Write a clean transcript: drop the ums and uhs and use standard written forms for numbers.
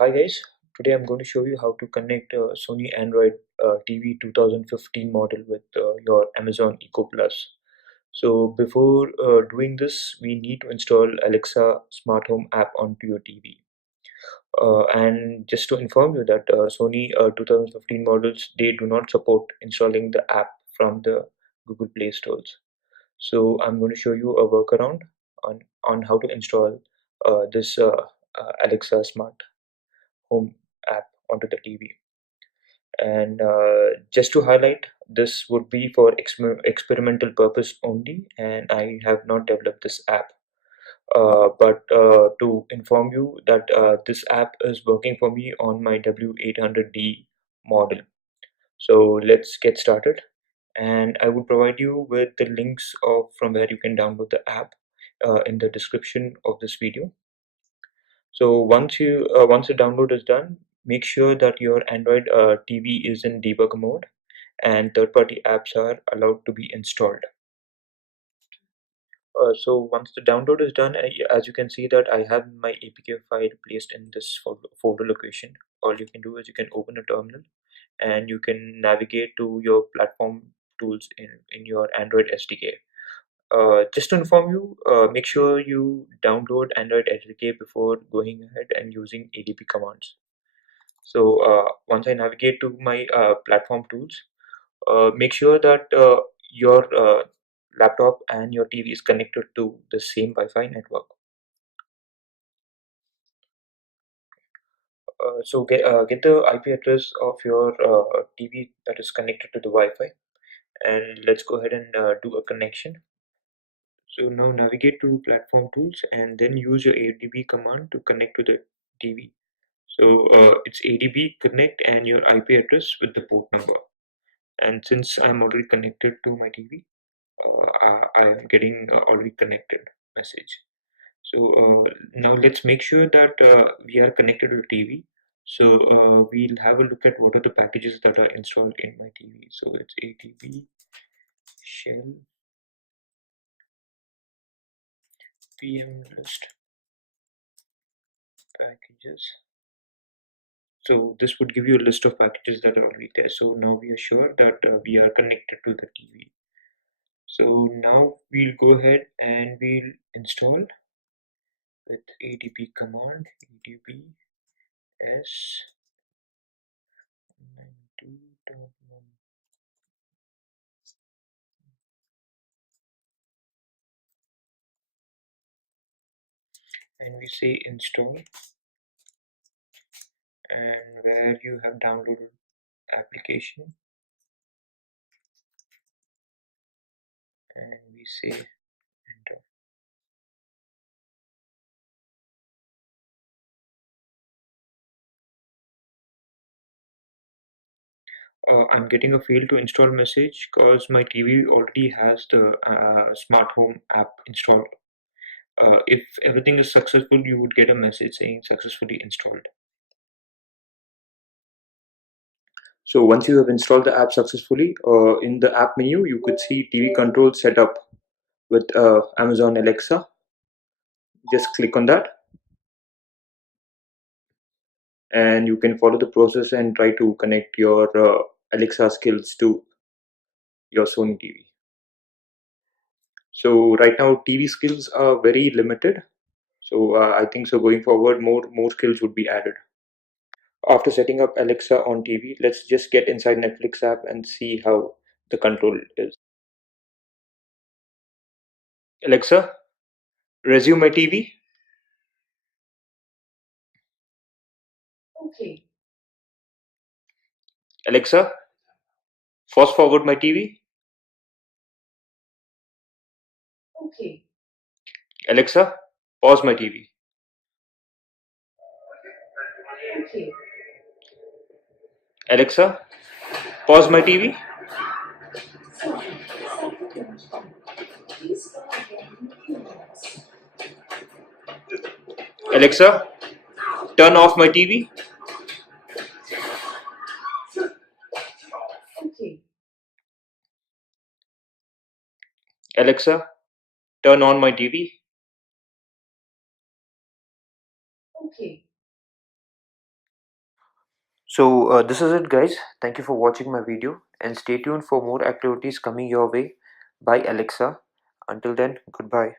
Hi guys, today I'm going to show you how to connect Sony Android TV 2015 model with your Amazon Echo Plus. So before doing this, we need to install Alexa Smart Home app onto your TV. And just to inform you that Sony 2015 models, they do not support installing the app from the Google Play stores. So I'm going to show you a workaround on how to install this Alexa Smart Home app onto the TV. And just to highlight, this would be for experimental purpose only, and I have not developed this app. But to inform you that this app is working for me on my W800D model. So let's get started, and I will provide you with the links of from where you can download the app in the description of this video. So once the download is done, make sure that your Android TV is in debug mode and third-party apps are allowed to be installed. So once the download is done, as you can see that I have my APK file placed in this folder location. All you can do is you can open a terminal and you can navigate to your platform tools in your Android SDK. Just to inform you, make sure you download Android SDK before going ahead and using ADB commands. So once I navigate to my platform tools, make sure that your laptop and your TV is connected to the same Wi-Fi network. So get the IP address of your TV that is connected to the Wi-Fi, and let's go ahead and do a connection. So now navigate to platform tools and then use your ADB command to connect to the TV. So it's ADB connect and your IP address with the port number. And since I'm already connected to my TV, I am getting already connected message. So now let's make sure that we are connected to the TV. So we'll have a look at what are the packages that are installed in my TV. So it's ATB shell PM list packages. So this would give you a list of packages that are already there. So now we are sure that we are connected to the TV. So now we'll go ahead and we'll install with ADB command ADB S 92.1. And we say install, and where you have downloaded application, and we say enter. I'm getting a fail to install message because my TV already has the smart home app installed. If everything is successful, you would get a message saying successfully installed. So once you have installed the app successfully, in the app menu, you could see TV control setup with Amazon Alexa. Just click on that, and you can follow the process and try to connect your Alexa skills to your Sony TV. So right now TV skills are very limited. So I think so going forward more skills would be added. After setting up Alexa on TV, let's just get inside Netflix app and see how the control is. Alexa, resume my TV. Okay. Alexa, fast forward my TV. Okay. Alexa, pause my TV. Okay. Alexa, pause my TV. Please try again in a few minutes. Alexa, turn off my TV. Okay. Alexa, turn on my TV. Okay. So this is it, guys. Thank you for watching my video, and stay tuned for more activities coming your way by Alexa. Until then, goodbye.